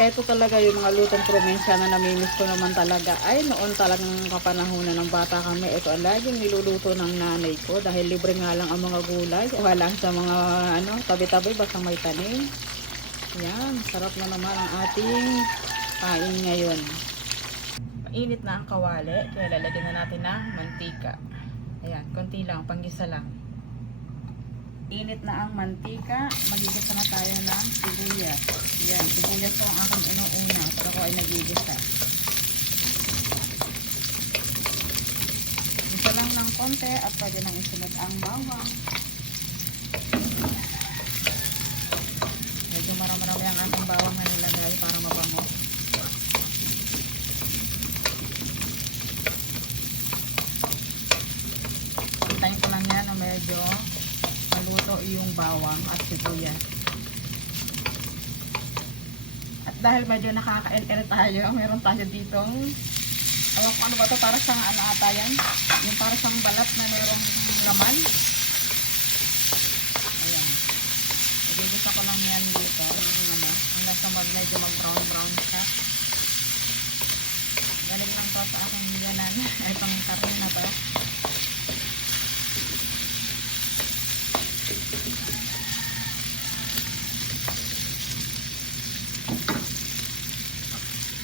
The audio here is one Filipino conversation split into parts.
Ito talaga yung mga lutong probinsya na namimiss ko naman talaga. Ay, noon talagang kapanahonan ng bata kami. Ito ang laging niluluto ng nanay ko dahil libre nga lang ang mga gulay. Wala sa mga ano, tabi-tabi basta may tanim. Yan, sarap na naman ang ating kain ngayon. Mainit na ang kawali, kaya lalagyan na natin ng mantika. Ayan, konti lang, panggisa lang. Init na ang mantika, magigisa na tayo ng sibuyas. Yan, sibuyas po ang aking inuuna para ko ay nagigisa. Gisa lang ng konti at pwede nang isunod ang bawang. Medyo marami-rami ang ating bawang na nilagay para mabango. Hintayin ko lang yan na medyo maluto yung bawang at sibuyas. At dahil medyo nakaka-NL tayo, meron tayo ditong Ewan ko ano ba to para siyang ano ata yan? Yung para siyang balat na mayroong laman. Ayan. Igigisa ko lang yan dito. Ano, hanggang sa mag medyo mag brown brown siya. Galing lang to sa aking yanan. Itong karne na to.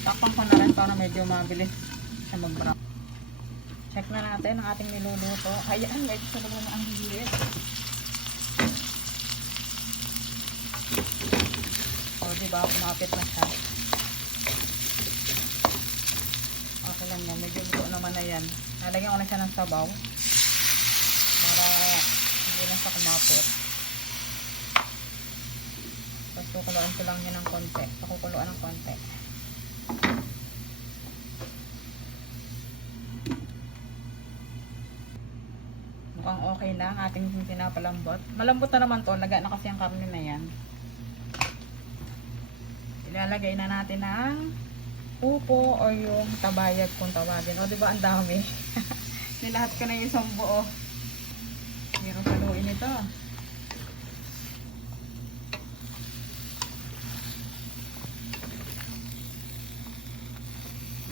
Takpan ko na rin para medyo mabilis siya mag-brown. Check na natin ang ating niluluto. Ayan, medyo sa na ang hilit. O, diba? Kumapit na siya. Okay lang yan. Medyo luto naman na yan. Nalagyan ko na siya ng sabaw. Para hindi na siya kumapit. Tapos ko lang yan ng konti. Pakukuluan ng konti. Mukhang okay na ang ating pinapalambot. Malambot na naman to. Laga na kasi ang karne na yan. Ilalagay na natin ang upo o yung tabayag kung tawagin. O, di ba ang dami? Nilahat ko na yung isang buo. Meron saluin ito.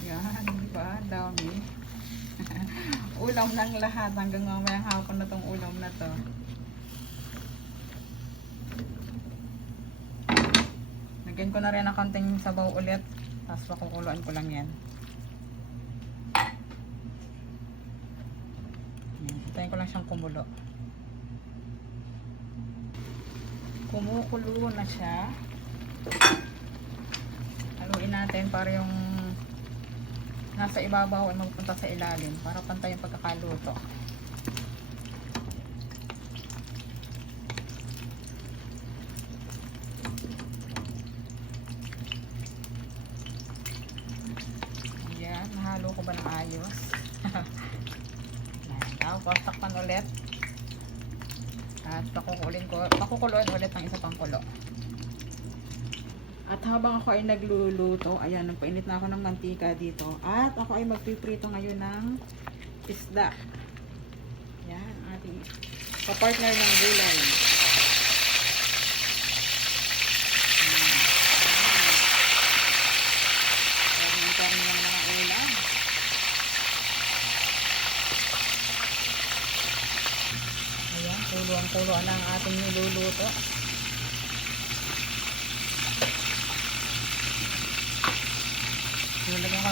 Yan, di ba? Ang dami. Ulam ng lahat hanggang mamayang hapon na tong ulam na to. Lagyan ko na rin ng konting sabaw ulit. Tapos pakukuluan ko lang yan. Hintayin ko lang siyang kumulo. Kumukulo na siya. Haluin natin para yung nasa ibabaw ay magpunta sa ilalim para pantay yung pagkakaluto. Ayan, nahalo ko ba ng ayos? Tapos takpan ulit. At pakukulin ko, pakukuluan ulit ng isa pang kulo. Habang ako ay nagluluto, ayan, nagpainit na ako ng mantika dito. At ako ay magpiprito ngayon ng isda. Yan, ating kapartner ng gulay. Ayan. Ayan. Ayan, kulo-kuloan ang ating niluluto.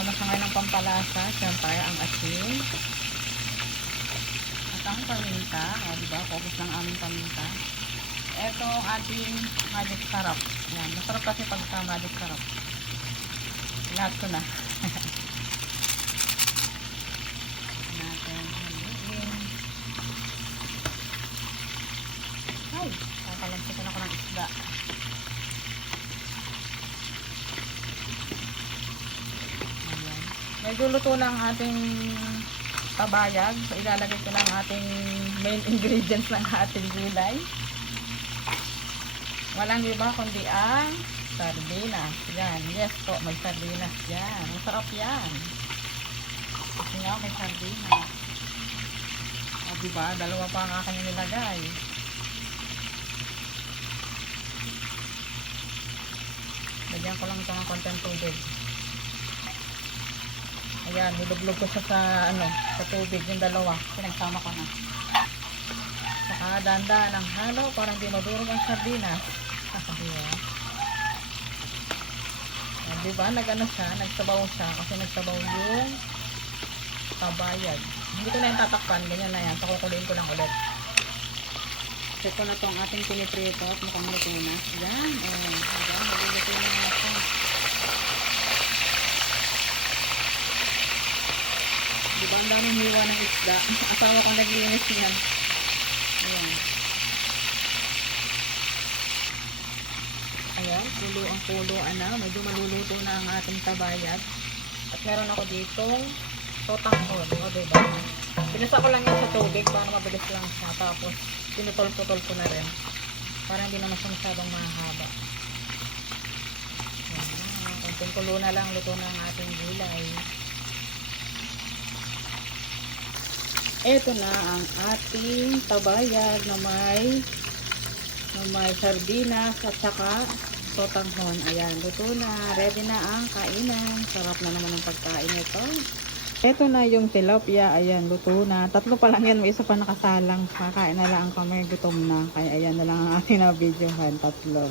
Naman siya ngayon ng pampalasa. Siyempre, ang asin. At ang paminta. O, diba? Focus ng aming paminta. Ito ang ating magic sarap. Yan. Masarap kasi pagka magic sarap. Lahat ko na. natin haluin. Ay, kakalampitan ako ng isda. Ayan. Medyo luto na ang ating tabayag. So, ilalagay ko na ang ating main ingredients ng ating gulay. Walang iba kundi ang sardinas. Yan. Yes po, may sardinas. Yan. Masarap yan. Kasi nga, may sardinas. O, diba? Dalawa pa ang aking nilagay. Lagyan ko lang ito ng konting tubig. Ayan, hilublog ko siya sa, ano, sa tubig, yung dalawa. Pinagsama ko na. Saka danda ng halo para hindi madurog ang sardinas. Ayan. Ayan, di ba? Nag-ano siya, nagsabaw siya kasi nagsabaw yung kabayad. Hindi ko na yung tatakpan, ganyan na yan. So, kukuliin ko lang ulit. Check ko na tong ating piniprito at mukhang luto na. Yan, ayan. Ayan, magluluto na nga ito. Di ba ang daming hiwa ng isda? Asawa ko naglinis niyan. Ayan. Ayan, pulo ang pulo na. Medyo maluluto na ang ating tabayad. At meron ako ditong totanghon. O, diba? Pinasa ko lang yan sa tubig para mabilis lang siya. Tapos, pinutol-putol ko na rin. Para hindi naman siya masyadong mahaba. Ayan. Kunting kulo na lang. Luto na ang ating gulay. Ito na ang ating tabayad na may na may sardinas at saka totanghon. Ayan, luto na. Ready na ang kainan. Sarap na naman ang pagkain ito. Ito na yung tilapia. Ayan, luto na. Tatlo pa lang yan. May isa pa nakasalang. Kakain na lang kami. Gutom na. Kaya ayan na lang ang ating na videohan. Tatlo.